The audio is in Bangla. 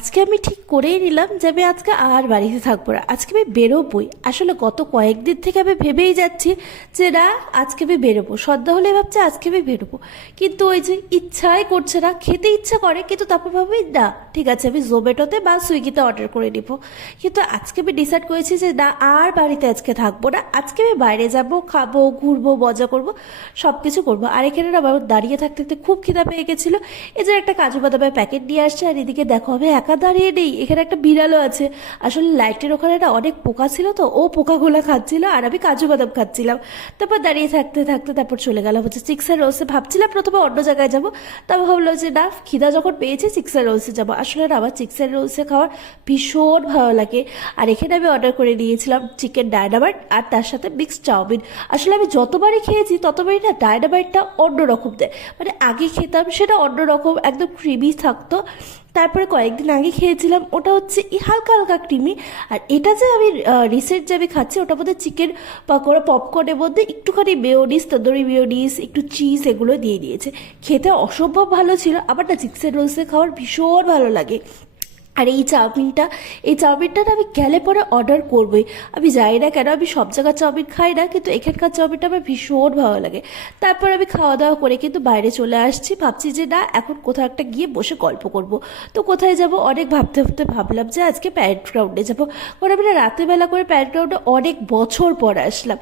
আজকে আমি ঠিক করেই নিলাম যে আমি আজকে আর বাড়িতে থাকবো না, আজকে আমি বেরোবই। আসলে গত কয়েকদিন থেকে আমি ভেবেই যাচ্ছি যে না, আজকে আমি বেরোবো, সন্ধ্যা হলে ভাবছি আজকে আমি বেরোবো, কিন্তু ওই যে ইচ্ছাই করছে না, খেতে ইচ্ছা করে কিন্তু তারপর ভাবি না, ঠিক আছে আমি জোম্যাটোতে বা সুইগিতে অর্ডার করে নিব। কিন্তু আজকে আমি ডিসাইড করেছি যে না, আর বাড়িতে আজকে থাকবো না, আজকে আমি বাইরে যাব, খাবো, ঘুরবো, মজা করবো, সব কিছু করবো। আর এখানে না আমার দাঁড়িয়ে থাকতে থাকতে খুব খিদা পেয়ে গেছিলো। এই যে একটা কাজু বাদামের প্যাকেট নিয়ে আসছে, আর এদিকে দেখো আমি একা দাঁড়িয়ে নেই, এখানে একটা বিড়ালও আছে। আসলে লাইটের ওখানে না অনেক পোকা ছিল, তো ও পোকাগুলো খাচ্ছিল আর আমি কাজু বাদাম খাচ্ছিলাম। তারপর দাঁড়িয়ে থাকতে থাকতে তারপর চলে গেলাম হচ্ছে চিক্সার রোলসে। ভাবছিলাম প্রথমে অন্য জায়গায় যাবো, তারপর ভাবলাম যে না, খিদা যখন পেয়েছি চিক্সার রোলসে যাবো। আসলে না আমার চিক্সার রোলসে খাওয়ার ভীষণ ভালো লাগে। আর এখানে আমি অর্ডার করে নিয়েছিলাম চিকেন ডায়নামাইট আর তার সাথে মিক্সড চাউমিন। আসলে আমি যতবারই খেয়েছি ততবারই না ডায়নামাইটটা অন্যরকম দেয়, মানে আগে খেতাম সেটা অন্যরকম একদম ক্রিমি থাকতো, তারপরে কয়েকদিন আগে খেয়েছিলাম ওটা হচ্ছে হালকা হালকা ক্রিমি। আর এটা যে আমি রিসেন্ট যে আমি খাচ্ছি ওটা মধ্যে চিকেন পাকোড়া পপকর্নের মধ্যে একটুখানি মেয়োনিজ, তন্দুরি মেয়োনিজ, একটু চিজ এগুলো দিয়ে দিয়েছে। খেতে অসম্ভব ভালো ছিল। আমার না চিকেন রোলসে খাওয়ার ভীষণ ভালো লাগে। আর এই চাউমিনটা না আমি গেলে পরে অর্ডার করবোই। আমি জানি না কেন আমি সব জায়গার চাউমিন খাই না, কিন্তু এখানকার চাউমিনটা আমার ভীষণ ভালো লাগে। তারপর আমি খাওয়া দাওয়া করে কিন্তু বাইরে চলে আসছি, ভাবছি যে না এখন কোথাও একটা গিয়ে বসে গল্প করব। তো কোথায় যাব অনেক ভাবতে ভাবতে ভাবলাম যে আজকে প্যারেড গ্রাউন্ডে যাবো, কারণ আমি না রাতের বেলা করে প্যারেড গ্রাউন্ডে অনেক বছর পর আসলাম।